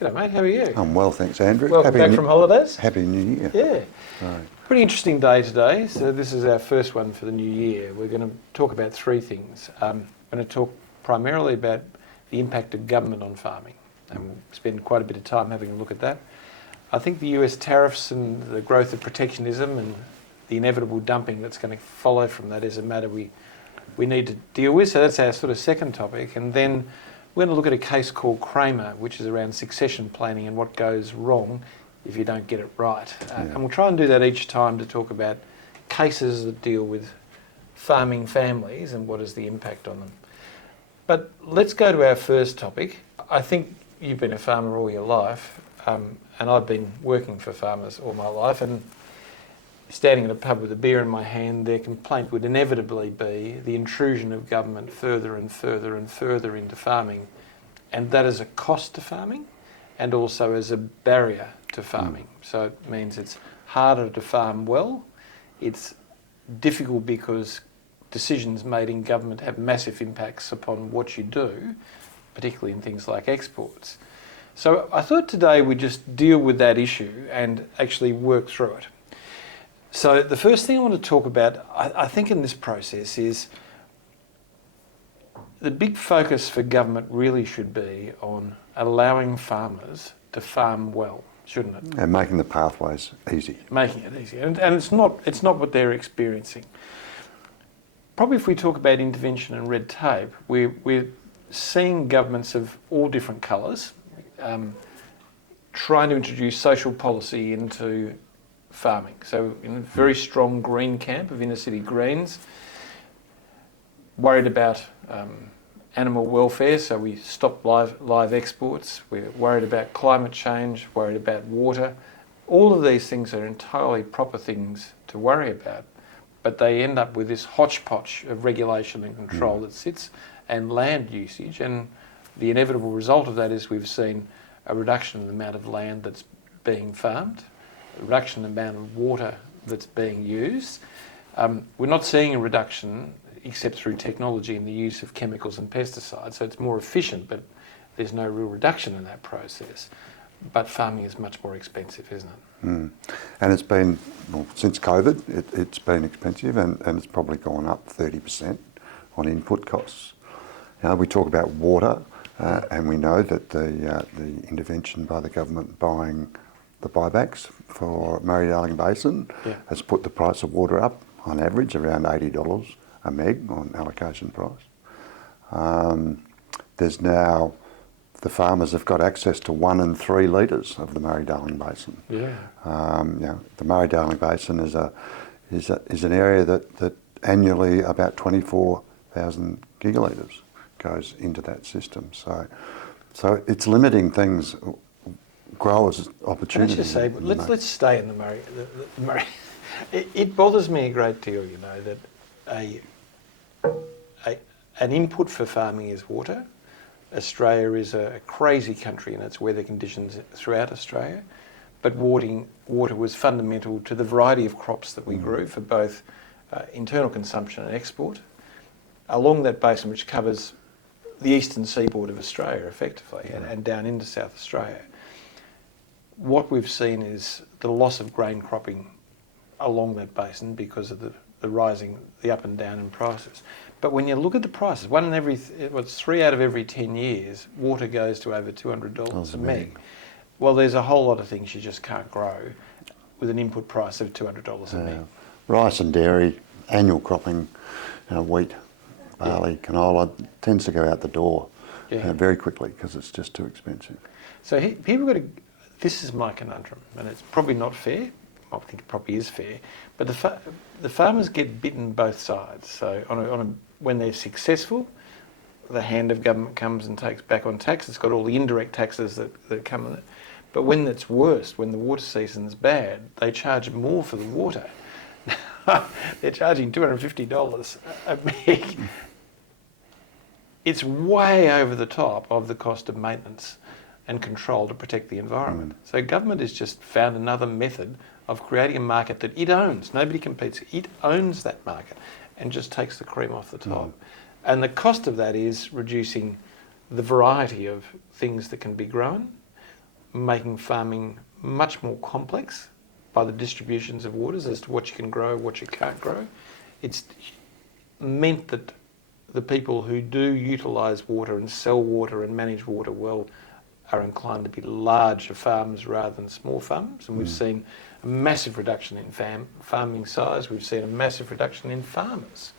G'day mate, how are you? I'm well, thanks Andrew. Welcome back from holidays. Happy New Year. Yeah. Right. Pretty interesting day today. So this is our first one for the new year. We're going to talk about three things. I'm going to talk primarily about the impact of government on farming. And we'll spend quite a bit of time having a look at that. I think the US tariffs and the growth of protectionism and the inevitable dumping that's going to follow from that is a matter we need to deal with. So that's our sort of second topic. And then we're going to look at a case called Kramer, which is around succession planning and what goes wrong if you don't get it right. And we'll try and do that each time to talk about cases that deal with farming families and what is the impact on them. But let's go to our first topic. I think you've been a farmer all your life, and I've been working for farmers all my life, and standing in a pub with a beer in my hand, their complaint would inevitably be the intrusion of government further and further and further into farming, and that is a cost to farming and also as a barrier to farming. So it means it's harder to farm well, it's difficult because decisions made in government have massive impacts upon what you do, particularly in things like exports. So I thought today we'd just deal with that issue and actually work through it. So the first thing I want to talk about, I think in this process, is the big focus for government really should be on allowing farmers to farm well, shouldn't it? And making the pathways easy. Making it easy. And it's not what they're experiencing. Probably if we talk about intervention and red tape, we're seeing governments of all different colours trying to introduce social policy into farming. So in a very strong green camp of inner city Greens, worried about animal welfare, so we stop live exports. We're worried about climate change, worried about water. All of these things are entirely proper things to worry about, but they end up with this hodgepodge of regulation and control that sits, and land usage, and the inevitable result of that is we've seen a reduction in the amount of land that's being farmed, a reduction in the amount of water that's being used. We're not seeing a reduction except through technology and the use of chemicals and pesticides, so it's more efficient, but there's no real reduction in that process. But farming is much more expensive, isn't it? And it's been, well, since COVID, it's been expensive, and it's probably gone up 30% on input costs. Now, we talk about water, and we know that the intervention by the government buying the buybacks for Murray-Darling Basin has put the price of water up on average around $80 a meg on allocation price. There's now, the farmers have got access to 1 and 3 litres of the Murray-Darling Basin. The Murray-Darling Basin is an area that annually about 24,000 gigalitres goes into that system. So it's limiting things, growers' opportunities. Let's just say, let's stay in the Murray. It bothers me a great deal, you know, that an input for farming is water. Australia is a crazy country in its weather conditions throughout Australia, but water was fundamental to the variety of crops that we grew for both internal consumption and export along that basin, which covers the eastern seaboard of Australia effectively and down into South Australia. What we've seen is the loss of grain cropping along that basin because of the up and down in prices. But when you look at the prices, 3 out of every 10 years, water goes to over $200 a meg. Well, there's a whole lot of things you just can't grow with an input price of $200 a meg. Rice and dairy, annual cropping, wheat, barley, canola, tends to go out the door very quickly because it's just too expensive. So this is my conundrum, and it's probably not fair. I think it probably is fair, but the farmers get bitten both sides. So when they're successful, the hand of government comes and takes back on tax. It's got all the indirect taxes that come with it. But when it's worse, when the water season's bad, they charge more for the water. They're charging $250 a meg. It's way over the top of the cost of maintenance and control to protect the environment. So government has just found another method of creating a market that it owns. Nobody competes. It owns that market and just takes the cream off the top. And the cost of that is reducing the variety of things that can be grown, making farming much more complex by the distributions of waters as to what you can grow, what you can't grow. It's meant that the people who do utilise water and sell water and manage water well are inclined to be larger farms rather than small farms. And we've seen a massive reduction in farming size. We've seen a massive reduction in farmers.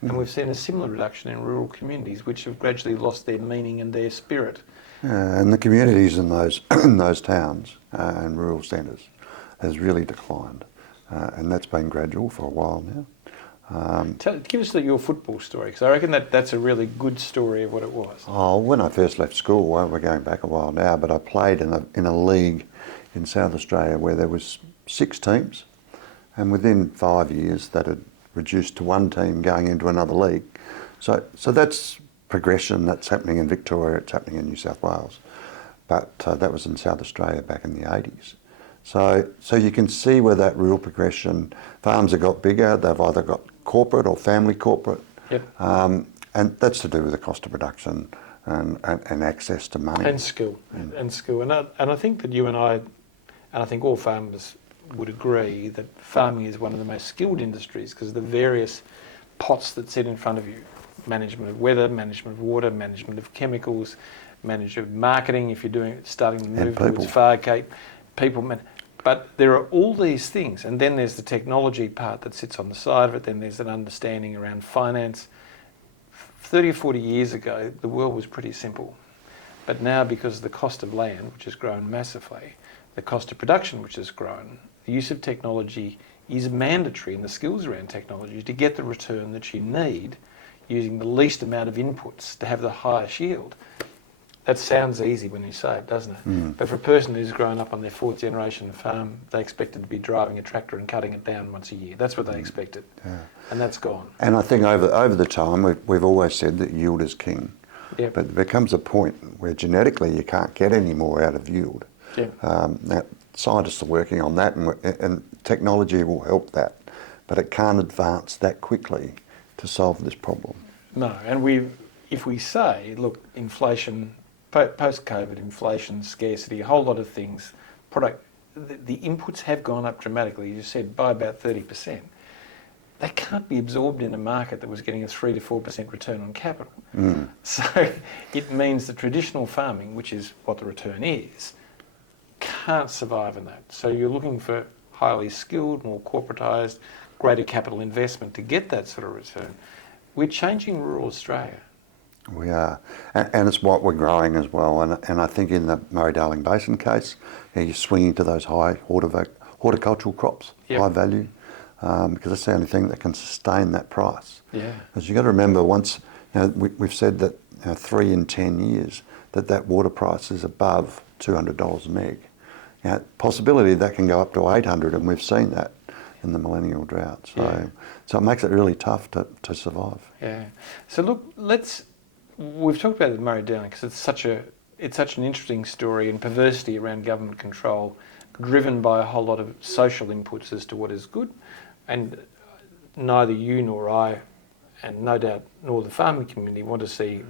And we've seen a similar reduction in rural communities, which have gradually lost their meaning and their spirit. And the communities in those in those towns and rural centres has really declined, and that's been gradual for a while now. Give us your football story, because I reckon that's a really good story of what it was. Oh, when I first left school, well, we're going back a while now, but I played in a league in South Australia where there was 6 teams, and within 5 years that had reduced to 1 team going into another league. So that's progression that's happening in Victoria, it's happening in New South Wales, but that was in South Australia back in the 80s. So you can see where that real progression, farms have got bigger, they've either got corporate or family corporate, Yep. and that's to do with the cost of production and access to money. And skill, and skill. And I think that you and I think all farmers would agree that farming is one of the most skilled industries because of the various pots that sit in front of you. Management of weather, management of water, management of chemicals, management of marketing if you're starting to move towards fire gate, people. But there are all these things, and then there's the technology part that sits on the side of it, then there's an understanding around finance. 30 or 40 years ago, the world was pretty simple. But now, because of the cost of land, which has grown massively, the cost of production, which has grown, the use of technology is mandatory, and the skills around technology to get the return that you need using the least amount of inputs to have the highest yield. That sounds easy when you say it, doesn't it? But for a person who's grown up on their 4th generation farm, they expected to be driving a tractor and cutting it down once a year. That's what they expected. Yeah. And that's gone. And I think over the time, we've always said that yield is king. Yep. But there comes a point where genetically you can't get any more out of yield. Yep. Now, scientists are working on that, and technology will help that. But it can't advance that quickly to solve this problem. No, and if we say, look, inflation, post-COVID inflation, scarcity, a whole lot of things, the inputs have gone up dramatically, you said, by about 30%. They can't be absorbed in a market that was getting a 3 to 4% return on capital. So it means that traditional farming, which is what the return is, can't survive in that. So you're looking for highly skilled, more corporatised, greater capital investment to get that sort of return. We're changing rural Australia. We are, and it's what we're growing as well. And I think in the Murray-Darling Basin case, you're swinging to those high horticultural crops, Yep. high value, because that's the only thing that can sustain that price. Yeah. Because you've got to remember, once we've said that 3 in 10 years that water price is above $200 a meg. Possibility that can go up to 800, and we've seen that in the millennial drought. So it makes it really tough to survive. Yeah. So look, we've talked about the Murray-Darling because it's such an interesting story and perversity around government control, driven by a whole lot of social inputs as to what is good, and neither you nor I, and no doubt nor the farming community, want to see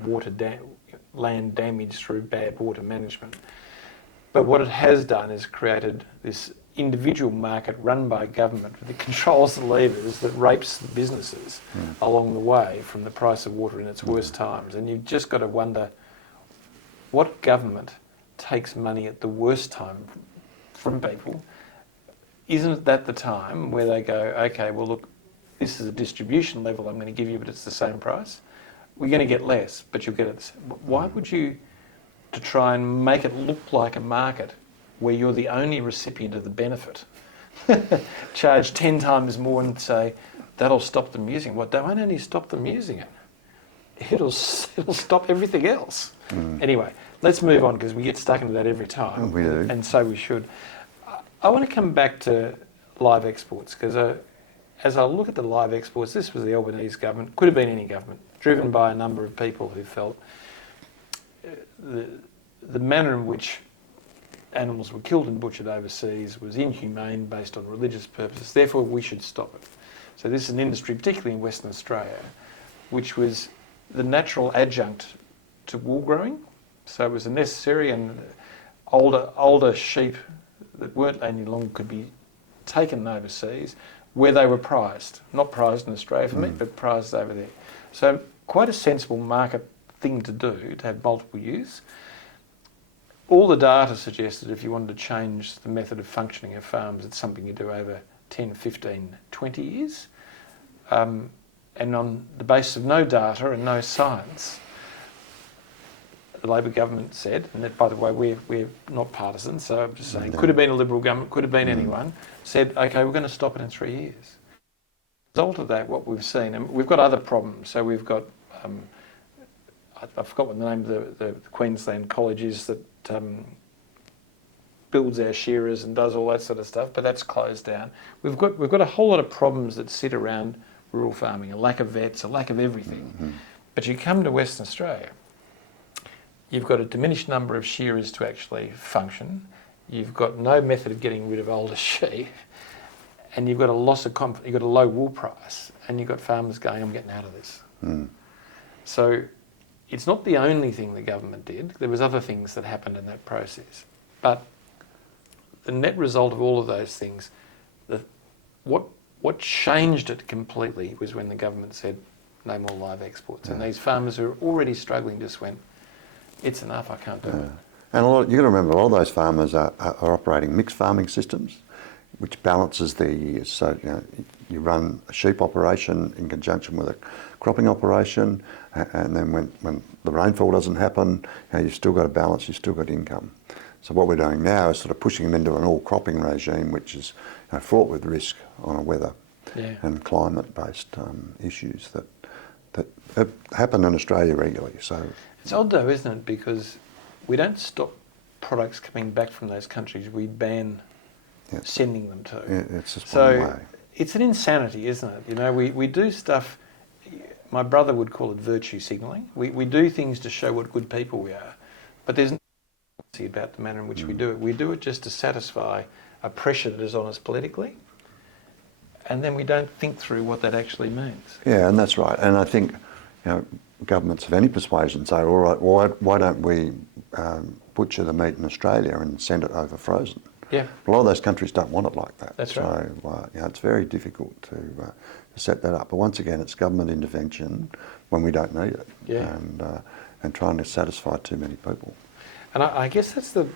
land damage through bad water management. But what it has done is created this individual market run by government that controls the levers, that rapes the businesses along the way from the price of water in its worst times. And you've just got to wonder what government takes money at the worst time from people. Isn't that the time where they go, okay, well look, this is a distribution level I'm going to give you, but it's the same price. We're going to get less, but you'll get it. Why would you, to try and make it look like a market where you're the only recipient of the benefit, charge 10 times more and say, that'll stop them using it? Well, they won't only stop them using it, it'll stop everything else. Anyway, let's move on because we get stuck into that every time. We do. And so we should. I want to come back to live exports because as I look at the live exports, this was the Albanese government, could have been any government, driven by a number of people who felt the manner in which animals were killed and butchered overseas was inhumane based on religious purposes, therefore we should stop it. So this is an industry, particularly in Western Australia, which was the natural adjunct to wool growing. So it was a necessary, and older sheep that weren't any longer could be taken overseas where they were prized. Not prized in Australia for meat, but prized over there. So quite a sensible market thing to do, to have multiple use. All the data suggested if you wanted to change the method of functioning of farms, it's something you do over 10, 15, 20 years. And on the basis of no data and no science, the Labor government said, and that, by the way, we're not partisan, so I'm just saying, could have been a Liberal government, could have been anyone, said, okay, we're going to stop it in 3 years. As a result of that, what we've seen, and we've got other problems. So we've got, I forgot what the name of the Queensland college is that builds our shearers and does all that sort of stuff, but that's closed down. We've got a whole lot of problems that sit around rural farming, a lack of vets, a lack of everything. But you come to Western Australia, you've got a diminished number of shearers to actually function, you've got no method of getting rid of older sheep, and you've got a loss of confidence, you've got a low wool price, and you've got farmers going, I'm getting out of this. So it's not the only thing the government did. There was other things that happened in that process. But the net result of all of those things, what changed it completely was when the government said no more live exports. And these farmers who are already struggling just went, it's enough, I can't do it. And you've got to remember, a lot of those farmers are operating mixed farming systems, which balances their years. So you run a sheep operation in conjunction with a cropping operation, and then when the rainfall doesn't happen, you've still got a balance, you've still got income. So what we're doing now is sort of pushing them into an all-cropping regime, which is fraught with risk on a weather and climate-based issues that happen in Australia regularly. So it's odd though, isn't it? Because we don't stop products coming back from those countries. We ban sending them to. It's just one way. It's an insanity, isn't it? We do stuff. My brother would call it virtue signalling. We do things to show what good people we are, but there's no about the manner in which we do it. We do it just to satisfy a pressure that is on us politically, and then we don't think through what that actually means. Yeah, and that's right. And I think governments of any persuasion say, all right, why don't we butcher the meat in Australia and send it over frozen? Yeah. A lot of those countries don't want it like that. That's right. So it's very difficult to set that up. But once again, it's government intervention when we don't need it, and trying to satisfy too many people. And I guess that's the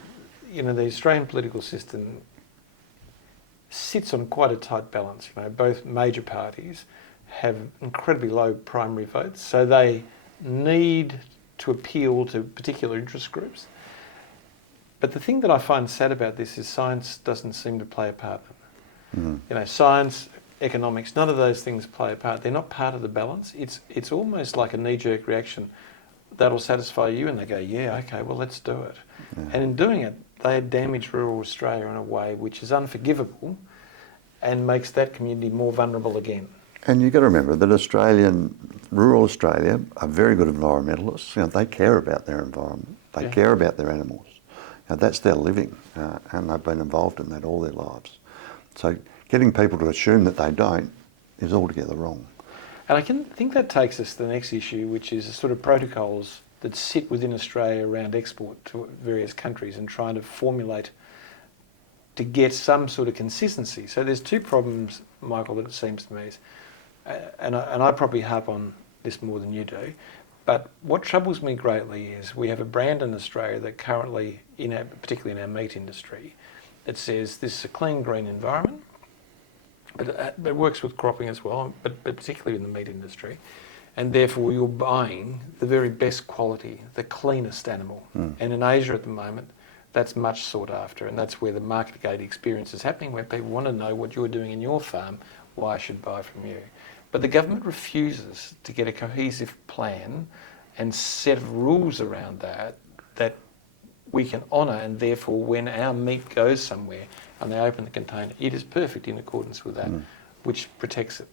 Australian political system sits on quite a tight balance. Both major parties have incredibly low primary votes, so they need to appeal to particular interest groups. But the thing that I find sad about this is science doesn't seem to play a part in it. Science, economics, none of those things play a part. They're not part of the balance. It's almost like a knee-jerk reaction. That'll satisfy you, and they go, yeah, okay, well, let's do it. And in doing it, they damage rural Australia in a way which is unforgivable and makes that community more vulnerable again. And you've got to remember that rural Australia are very good environmentalists. They care about their environment. They care about their animals. That's their living, and they've been involved in that all their lives. So getting people to assume that they don't is altogether wrong. And I think that takes us to the next issue, which is the sort of protocols that sit within Australia around export to various countries and trying to formulate to get some sort of consistency. So there's two problems, Michael, that it seems to me is, and I probably harp on this more than you do, but what troubles me greatly is we have a brand in Australia that currently, particularly in our meat industry, that says this is a clean, green environment. But it works with cropping as well, but particularly in the meat industry. And therefore you're buying the very best quality, the cleanest animal. And in Asia at the moment, that's much sought after. And that's where the market gate experience is happening, where people want to know what you're doing in your farm, why I should buy from you. But the government refuses to get a cohesive plan and set of rules around that we can honour, and therefore when our meat goes somewhere and they open the container, it is perfect in accordance with that, which protects it.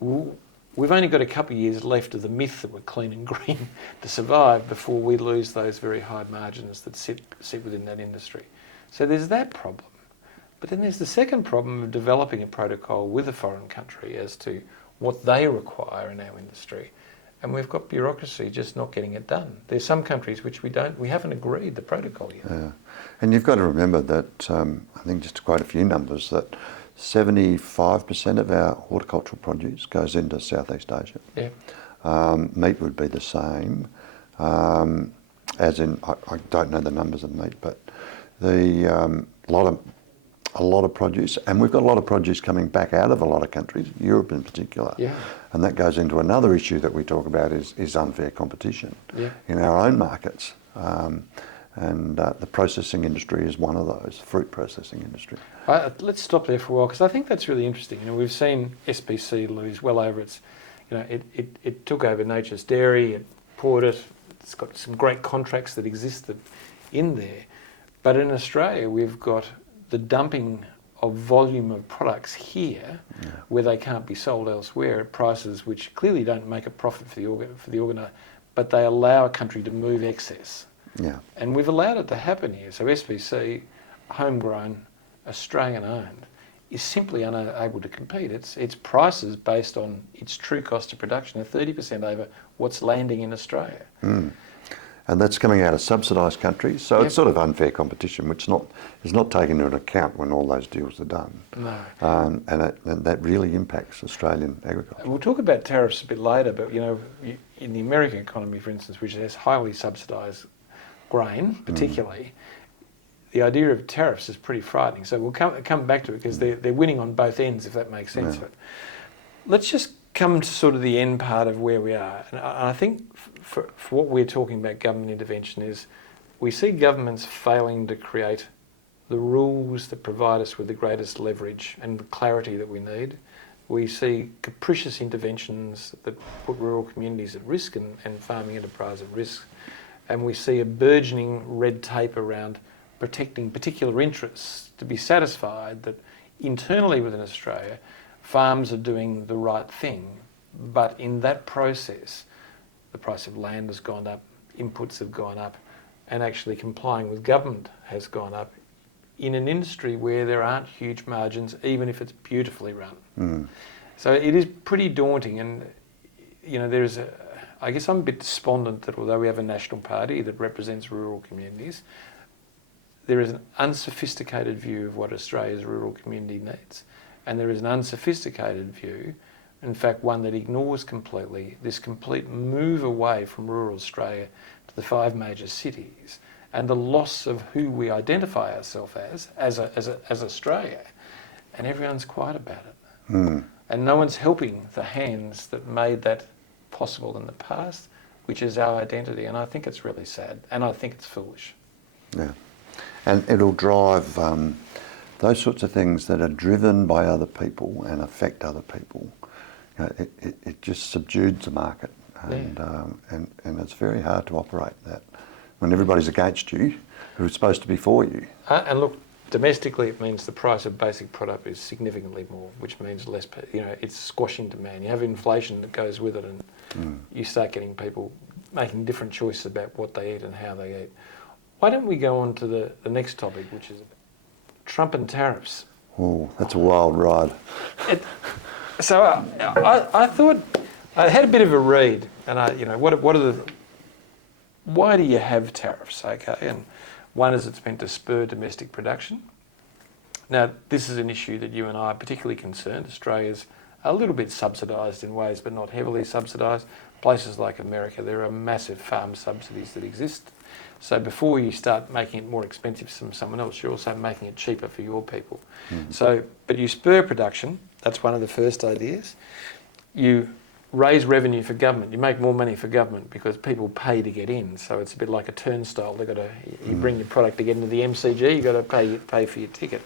We've only got a couple of years left of the myth that we're clean and green to survive before we lose those very high margins that sit within that industry. So there's that problem. But then there's the second problem of developing a protocol with a foreign country as to what they require in our industry. and we've got bureaucracy just not getting it done. There's some countries which we haven't agreed the protocol yet. Yeah. And you've got to remember that, I think just to quote a few numbers, that 75% of our horticultural produce goes into Southeast Asia. Yeah. Meat would be the same, as in, I don't know the numbers of meat, but a lot of produce, and we've got a lot of produce coming back out of a lot of countries, Europe in particular. Yeah. And that goes into another issue that we talk about is unfair competition in our own markets. And the processing industry is one of those, fruit processing industry. Let's stop there for a while, because I think that's really interesting. We've seen SPC lose well over its, it took over Nature's Dairy, it poured it, it's got some great contracts that existed in there. But in Australia, we've got the dumping of volume of products here where they can't be sold elsewhere at prices which clearly don't make a profit for the organiser, but they allow a country to move excess. Yeah. And we've allowed it to happen here. So SPC, homegrown, Australian owned, is simply unable to compete. Its prices based on its true cost of production are 30% over what's landing in Australia. Mm. And that's coming out of subsidised countries, so it's sort of unfair competition, which is not taken into account when all those deals are done. No. And that really impacts Australian agriculture. We'll talk about tariffs a bit later, but in the American economy, for instance, which has highly subsidised grain, particularly, the idea of tariffs is pretty frightening. So we'll come back to it because they're winning on both ends, if that makes sense. But let's just come to sort of the end part of where we are. And I think for what we're talking about government intervention is we see governments failing to create the rules that provide us with the greatest leverage and the clarity that we need. We see capricious interventions that put rural communities at risk and farming enterprise at risk. And we see a burgeoning red tape around protecting particular interests to be satisfied that internally within Australia, farms are doing the right thing. But in that process, the price of land has gone up, inputs have gone up, and actually complying with government has gone up in an industry where there aren't huge margins, even if it's beautifully run. Mm. So it is pretty daunting, and I guess I'm a bit despondent that although we have a national party that represents rural communities, there is an unsophisticated view of what Australia's rural community needs. And there is an unsophisticated view, in fact one that ignores completely this complete move away from rural Australia to the 5 major cities and the loss of who we identify ourselves as Australia. And everyone's quiet about it. Mm. And no one's helping the hands that made that possible in the past, which is our identity. And I think it's really sad, and I think it's foolish. Yeah. And it'll drive those sorts of things that are driven by other people and affect other people. It just subdues the market, and it's very hard to operate that when everybody's against you who's supposed to be for you. And look, domestically it means the price of basic product is significantly more, which means less. It's squashing demand. You have inflation that goes with it, and you start getting people making different choices about what they eat and how they eat. Why don't we go on to the next topic, which is Trump and tariffs? Oh, that's a wild ride. So I thought I had a bit of a read, and why do you have tariffs? Okay, and one is it's meant to spur domestic production. Now this is an issue that you and I are particularly concerned. Australia's a little bit subsidised in ways, but not heavily subsidised. Places like America, there are massive farm subsidies that exist. So before you start making it more expensive from someone else, you're also making it cheaper for your people. Mm-hmm. But you spur production, that's one of the first ideas. You raise revenue for government, you make more money for government because people pay to get in. So it's a bit like a turnstile. You bring your product to get into the MCG, you've got to pay for your ticket.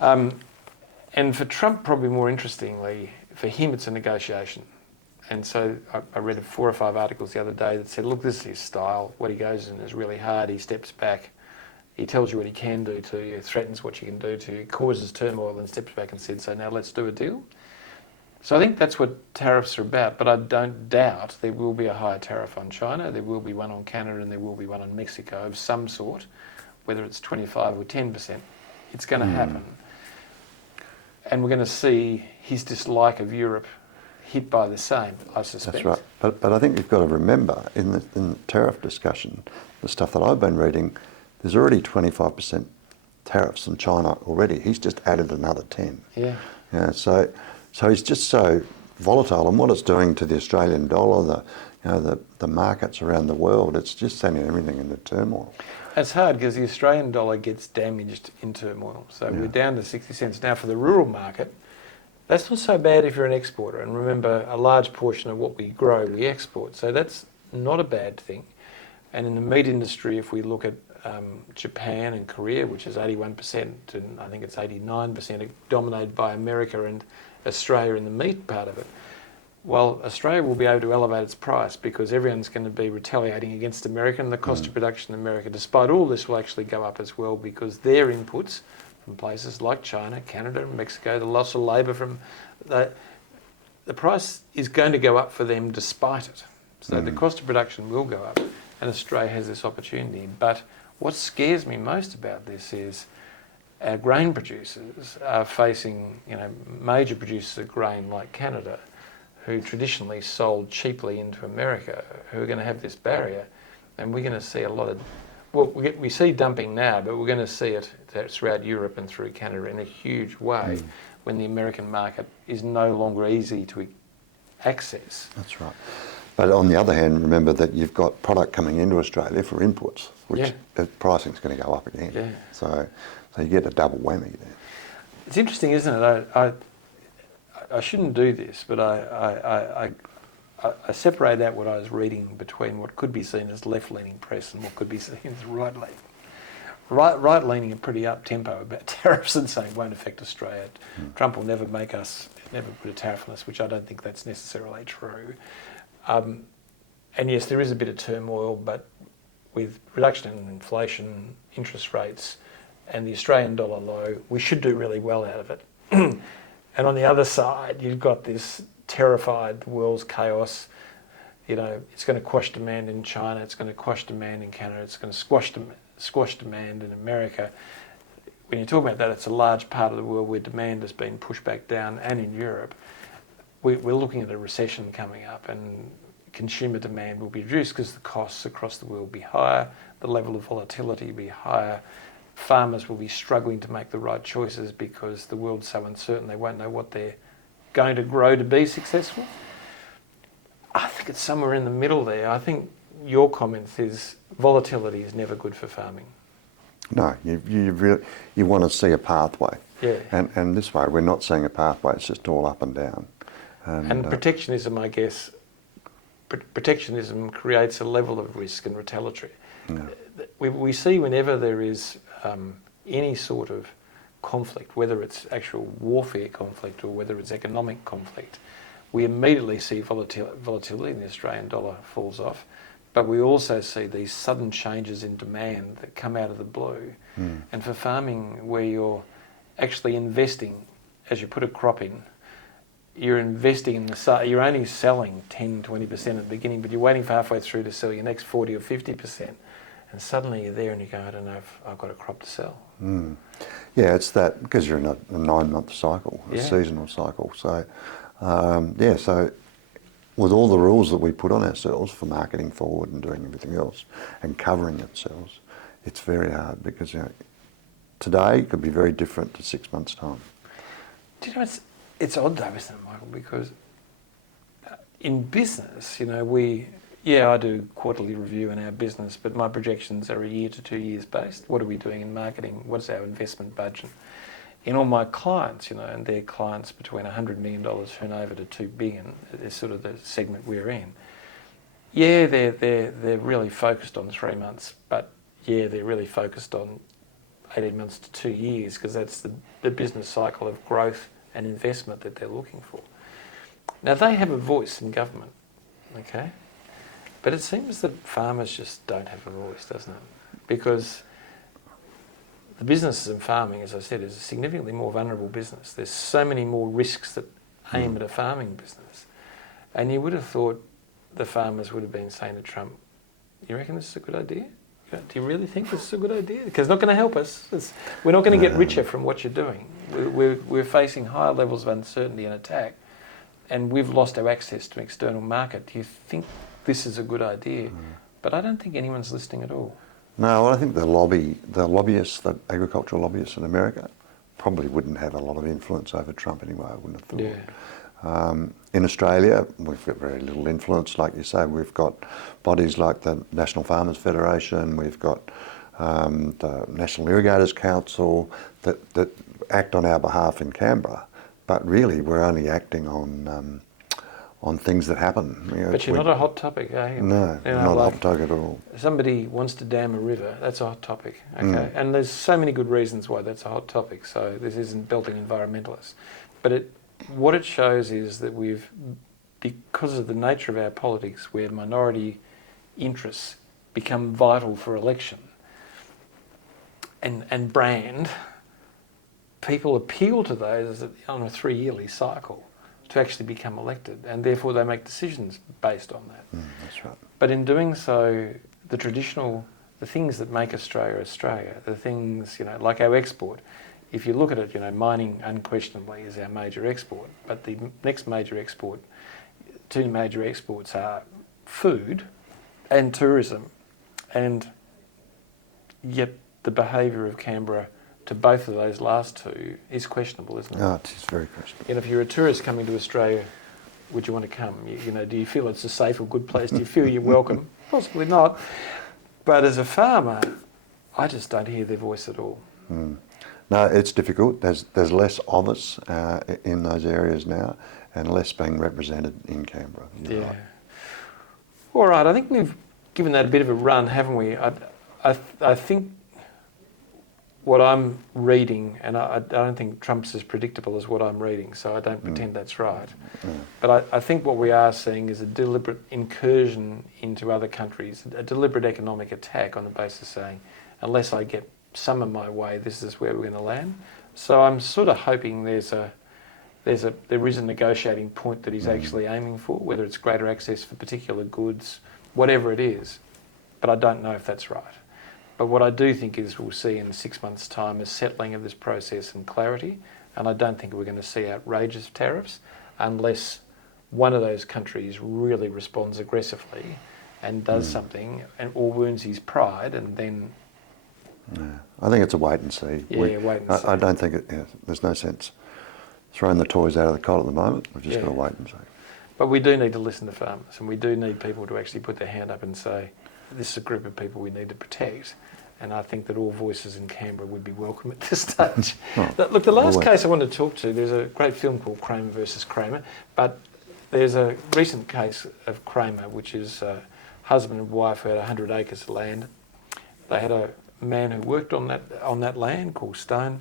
And for Trump, probably more interestingly, for him it's a negotiation. And so I read 4 or 5 articles the other day that said, look, this is his style. What he goes in is really hard. He steps back. He tells you what he can do to you, threatens what you can do to you, causes turmoil and steps back and said, so now let's do a deal. So I think that's what tariffs are about. But I don't doubt there will be a higher tariff on China. There will be one on Canada and there will be one on Mexico of some sort, whether it's 25 or 10%. It's going to happen. And we're going to see his dislike of Europe, hit by the same, I suspect. That's right. But I think you've got to remember, in the tariff discussion, the stuff that I've been reading, there's already 25% tariffs in China already. He's just added another 10. Yeah. Yeah, so he's just so volatile, and what it's doing to the Australian dollar, the markets around the world, it's just sending everything into turmoil. It's hard because the Australian dollar gets damaged in turmoil. So we're down to 60 cents. Now for the rural market, that's not so bad if you're an exporter. And remember, a large portion of what we grow, we export. So that's not a bad thing. And in the meat industry, if we look at Japan and Korea, which is 81%, and I think it's 89%, dominated by America and Australia in the meat part of it. Well, Australia will be able to elevate its price because everyone's going to be retaliating against America, and the cost of production in America, despite all this, will actually go up as well because their inputs from places like China, Canada and Mexico, the loss of labour from the price is going to go up for them despite it. So the cost of production will go up, and Australia has this opportunity. But what scares me most about this is our grain producers are facing, major producers of grain like Canada, who traditionally sold cheaply into America, who are going to have this barrier, and we're going to see a lot of, we see dumping now, but we're going to see it throughout Europe and through Canada in a huge way when the American market is no longer easy to access. That's right. But on the other hand, remember that you've got product coming into Australia for inputs, which the pricing's going to go up again. Yeah. So you get a double whammy there. It's interesting, isn't it? I shouldn't do this, but I separate out what I was reading between what could be seen as left-leaning press and what could be seen as right-leaning. Right-leaning are pretty up-tempo about tariffs and saying it won't affect Australia. Trump will never put a tariff on us, which I don't think that's necessarily true. And yes, there is a bit of turmoil, but with reduction in inflation, interest rates, and the Australian dollar low, we should do really well out of it. And on the other side, you've got this terrified world's chaos. It's going to quash demand in China, it's going to quash demand in Canada, it's going to squash demand in America. When you talk about that, it's a large part of the world where demand has been pushed back down, and in Europe. We're looking at a recession coming up, and consumer demand will be reduced because the costs across the world will be higher, the level of volatility will be higher. Farmers will be struggling to make the right choices because the world's so uncertain they won't know what they're going to grow to be successful. I think it's somewhere in the middle there. I think your comment is volatility is never good for farming. No, you want to see a pathway. Yeah. And this way we're not seeing a pathway, it's just all up and down. And protectionism, I guess, protectionism creates a level of risk and retaliatory. Yeah. We see whenever there is any sort of conflict, whether it's actual warfare conflict or whether it's economic conflict, we immediately see volatility and the Australian dollar falls off. But we also see these sudden changes in demand that come out of the blue. And for farming, where you're actually investing, as you put a crop in, you're investing in you're only selling 10, 20% at the beginning, but you're waiting for halfway through to sell your next 40 or 50%. And suddenly you're there and you go, I don't know if I've got a crop to sell. Yeah, it's that, because you're in a 9-month cycle, a seasonal cycle. So, so with all the rules that we put on ourselves for marketing forward and doing everything else and covering ourselves, it's very hard because today could be very different to 6 months' time. Do you know, it's odd though, isn't it, Michael? Because in business, I do quarterly review in our business, but my projections are a year to 2 years based. What are we doing in marketing? What's our investment budget? In all my clients, and their clients between $100 million turnover to $2 billion is sort of the segment we're in. Yeah, they're really focused on 3 months, but they're really focused on 18 months to 2 years because that's the business cycle of growth and investment that they're looking for. Now, they have a voice in government, okay? But it seems that farmers just don't have a voice, doesn't it? Because the businesses in farming, as I said, is a significantly more vulnerable business. There's so many more risks that aim at a farming business. And you would have thought the farmers would have been saying to Trump, you reckon this is a good idea? Do you really think this is a good idea? Because it's not going to help us. We're not going to get richer from what you're doing. We're facing higher levels of uncertainty and attack. and we've lost our access to external market. Do you think this is a good idea? But I don't think anyone's listening at all. No, well, I think the lobbyists, the agricultural lobbyists in America, probably wouldn't have a lot of influence over Trump anyway, I wouldn't have thought. Yeah. In Australia, we've got very little influence, like you say. We've got bodies like the National Farmers Federation, we've got the National Irrigators Council that act on our behalf in Canberra, but really we're only acting on things that happen. You know, But you're not a hot topic, are you? No, You know, not like a hot topic at all. somebody wants to dam a river, that's a hot topic, okay? And there's so many good reasons why that's a hot topic, so this isn't belting environmentalists. But what it shows is that because of the nature of our politics, where minority interests become vital for election and brand, people appeal to those on a 3-yearly cycle to actually become elected, and therefore they make decisions based on that. That's right. But in doing so, the things that make Australia Australia, the things, like our export, if you look at it, mining unquestionably is our major export, but the next major export, 2 major exports are food and tourism, and yet the behaviour of Canberra to both of those last 2 is questionable, isn't it? No, it is very questionable. And if you're a tourist coming to Australia, would you want to come? Do you feel it's a safe or good place? Do you feel you're welcome? Possibly not. But as a farmer, I just don't hear their voice at all. No, it's difficult. There's less of us in those areas now, and less being represented in Canberra. You're right. All right, I think we've given that a bit of a run, haven't we? I think what I'm reading, and I don't think Trump's as predictable as what I'm reading, so I don't pretend that's right. But I think what we are seeing is a deliberate incursion into other countries, a deliberate economic attack on the basis of saying, unless I get some of my way, this is where we're going to land. So I'm sort of hoping there is a negotiating point that he's actually aiming for, whether it's greater access for particular goods, whatever it is. But I don't know if that's right. But what I do think is we'll see in 6 months' time a settling of this process and clarity, and I don't think we're going to see outrageous tariffs unless one of those countries really responds aggressively and does something or wounds his pride, and then... Yeah. I think it's a wait and see. Wait and see. I don't think there's no sense throwing the toys out of the cot at the moment. We've just got to wait and see. But we do need to listen to farmers, and we do need people to actually put their hand up and say, this is a group of people we need to protect. And I think that all voices in Canberra would be welcome at this stage. Look, the last case I want to talk to, there's a great film called Kramer versus Kramer, but there's a recent case of Kramer, which is a husband and wife who had 100 acres of land. They had a man who worked on that land called Stone,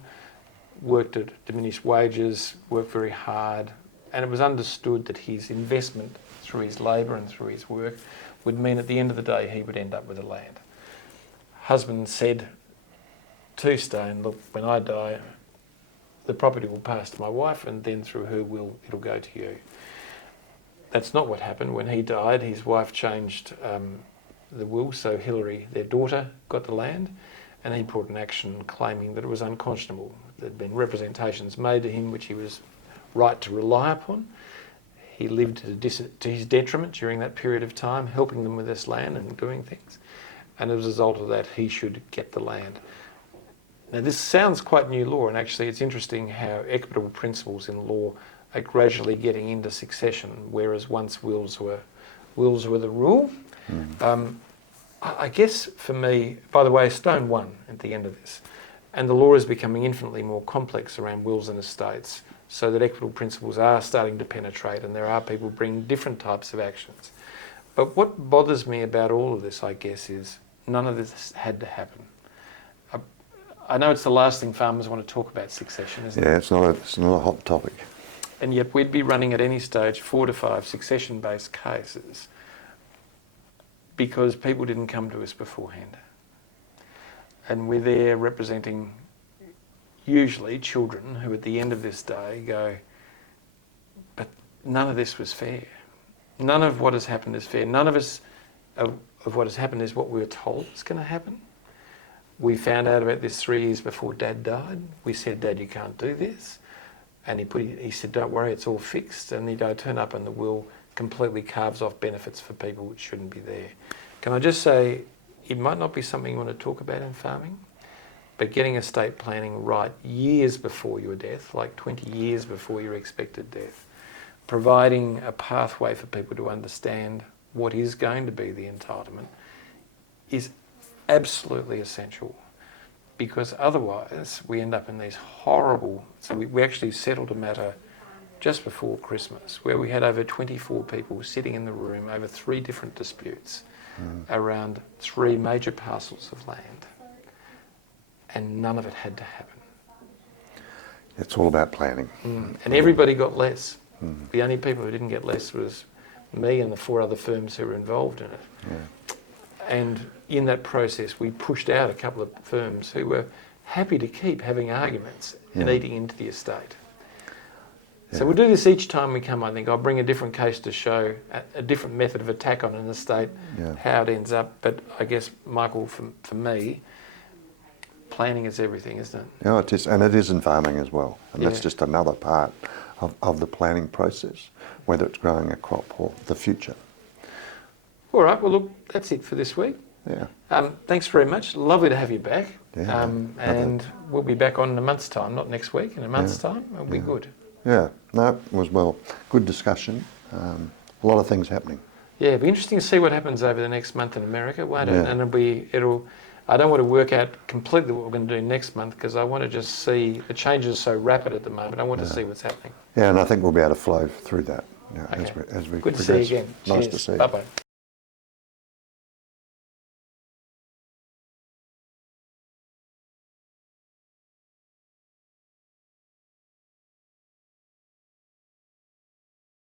worked at diminished wages, worked very hard, and it was understood that his investment through his labour and through his work would mean at the end of the day he would end up with the land. Husband said to Stone, look, when I die, the property will pass to my wife, and then through her will, it'll go to you. That's not what happened. When he died, his wife changed the will, so Hillary, their daughter, got the land, and he brought an action claiming that it was unconscionable. There had been representations made to him which he was right to rely upon. He lived to his detriment during that period of time, helping them with this land and doing things. And as a result of that, he should get the land. Now, this sounds quite new law, and actually it's interesting how equitable principles in law are gradually getting into succession, whereas once wills were the rule. I guess for me, by the way, Stone won at the end of this, and the law is becoming infinitely more complex around wills and estates, so that equitable principles are starting to penetrate, and there are people bringing different types of actions. But what bothers me about all of this, I guess, is none of this had to happen. I know it's the last thing farmers want to talk about, succession, isn't it? Yeah, it's not a hot topic. And yet we'd be running at any stage 4 to 5 succession-based cases because people didn't come to us beforehand. And we're there representing usually children who at the end of this day go, but none of this was fair. None of what has happened is fair. None of what has happened is what we were told was going to happen. We found out about this 3 years before Dad died. We said, Dad, you can't do this. And he said, don't worry, it's all fixed. And I turn up and the will completely carves off benefits for people which shouldn't be there. Can I just say, it might not be something you want to talk about in farming, but getting estate planning right years before your death, like 20 years before your expected death, providing a pathway for people to understand what is going to be the entitlement is absolutely essential, because otherwise we end up in these horrible... So we actually settled a matter just before Christmas where we had over 24 people sitting in the room over 3 different disputes around 3 major parcels of land, and none of it had to happen. It's all about planning. And everybody got less. The only people who didn't get less was me and the 4 other firms who were involved in it. Yeah. And in that process, we pushed out a couple of firms who were happy to keep having arguments and eating into the estate. So we'll do this each time we come, I think. I'll bring a different case to show a different method of attack on an estate, how it ends up. But I guess, Michael, for me, planning is everything, isn't it? Yeah, it is, and it is in farming as well. And that's just another part of the planning process, whether it's growing a crop or the future. All right, well, look, that's it for this week. Yeah. Thanks very much. Lovely to have you back. Yeah, and we'll be back on in a month's time, not next week. In a month's time, it'll be good. Yeah, no, it was good discussion. A lot of things happening. Yeah, it'll be interesting to see what happens over the next month in America, won't it? And I don't want to work out completely what we're going to do next month, because I want to just see, the changes are so rapid at the moment. I want to see what's happening. Yeah, and I think we'll be able to flow through that as we Good progress. to see you again. Nice Cheers. to see you. Bye-bye.